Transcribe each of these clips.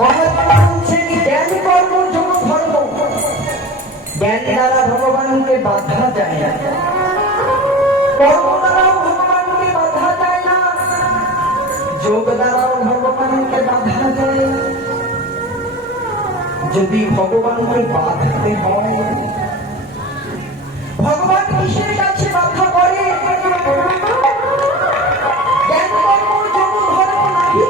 জ্ঞান কর্ম যোগ ধর্ম, জ্ঞান দ্বারা ভগবানকে বাধা যায় না, কর্ম দ্বারাও ভগবানকে বাধা যায় না, যোগ দ্বারাও ভগবানকে বাধা যায় না। যদি ভগবানকে বাঁধতে হয়, ভগবান কিসের কাছে বাধা করে? জ্ঞান কর্ম যোগ ধর্ম নাহি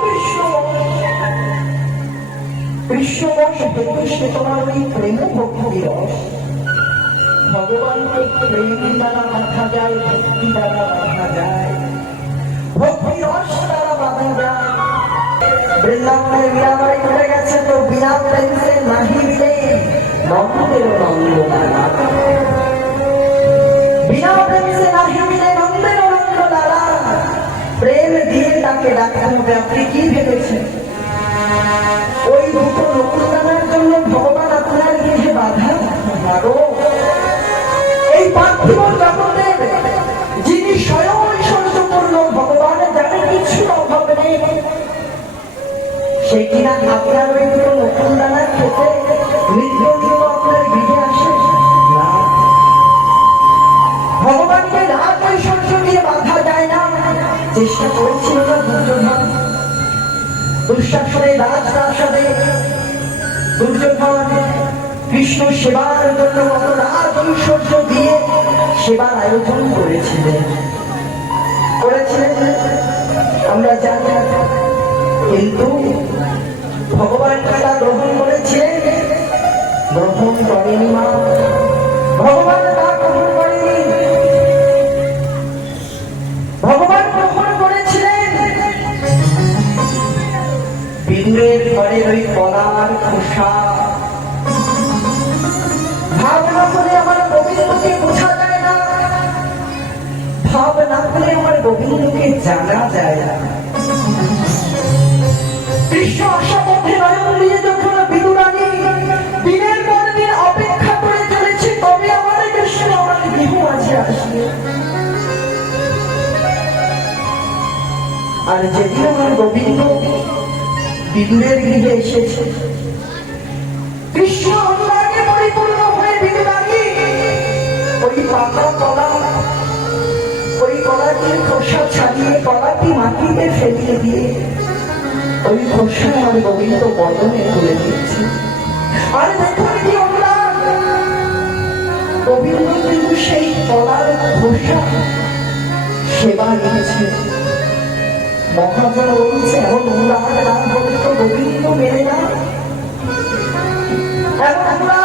কৃষ্ণবশ হতে সে তোমার ওই প্রেম ভক্তি রস। ভগবানকে প্রেম দ্বারা বাধা যায়, ভক্তি দ্বারা বাধা যায়, ভক্তি রস দ্বারা বাধা যায়। বৃন্দাবনের মীরাবাড়ি করে গেছে তো বিনা প্রেমে নাহি মিলে নন্দের নন্দ, বিনা প্রেমে নাহি মিলে নন্দের নন্দ লালা। প্রেম দিয়ে তাকে ডাকতে হবে। আপনি কি ভেবেছেন ওই দুটো নকুলদানার জন্য ভগবান আপনার গৃহে বাধা? এই পার্থিব জগতের যিনি স্বয়ং ঐশ্বর্যপূর্ণ ভগবান, জানেন কিছু অভাব নেই, সে কিনা আপনার ওই দুটো নকুলদানা খেতে নিত্য আপনার গৃহে আসে না। ভগবানকে রাজ ঐশ্বর্য দিয়ে বাধা যায় না। চেষ্টা করেছিল না দুর্যোধন, দুঃশাসনে রাজপ্রাসাদে দুর্যোধন কৃষ্ণ সেবার জন্য কত রাজ ঐশ্বর্য দিয়ে সেবার আয়োজন করেছিলেন আমরা জানি। কিন্তু ভগবান তারা গ্রহণ করেছিলেন? গ্রহণ করেনি মা, ভগবান তা গ্রহণ করেনি। ভগবান গ্রহণ করেছিলেন বিন্দুর ঘরের ওই কলার খোসা। ভাব না করে আমার গোবিন্দকে বোঝা যায় না, ভাব না করে আমার গোবিন্দকে জানা যায় না। কৃষ্ণ আশা পথে নয়ন দিয়ে যখন বিদুরানী দিনের পর দিন অপেক্ষা করে চলেছে, তবে আমার কৃষ্ণ আমার দেহ মাঝে আসবে। আর যেদিন আমার গোবিন্দ বিদুরের গৃহে এসেছে, কৃষ্ণ অনুরাগে পরিপূর্ণ হয়ে বিদুরানী ওই পাতা কলা, ওই কলাটির খোসা ছাড়িয়ে কলাটি মাটিতে ফেলিয়ে দিয়ে ওই খোসা আমার গোবিন্দ বদনে তুলে দিয়েছে। আর দেখুন কি অনুরাগ, গোবিন্দ কিন্তু সেই কলার খোসা সেবা নিয়েছে। মহাজন বলছে এমন অনুরাগ না হলে তো গোবিন্দ মেলে না। এমন অনুরাগ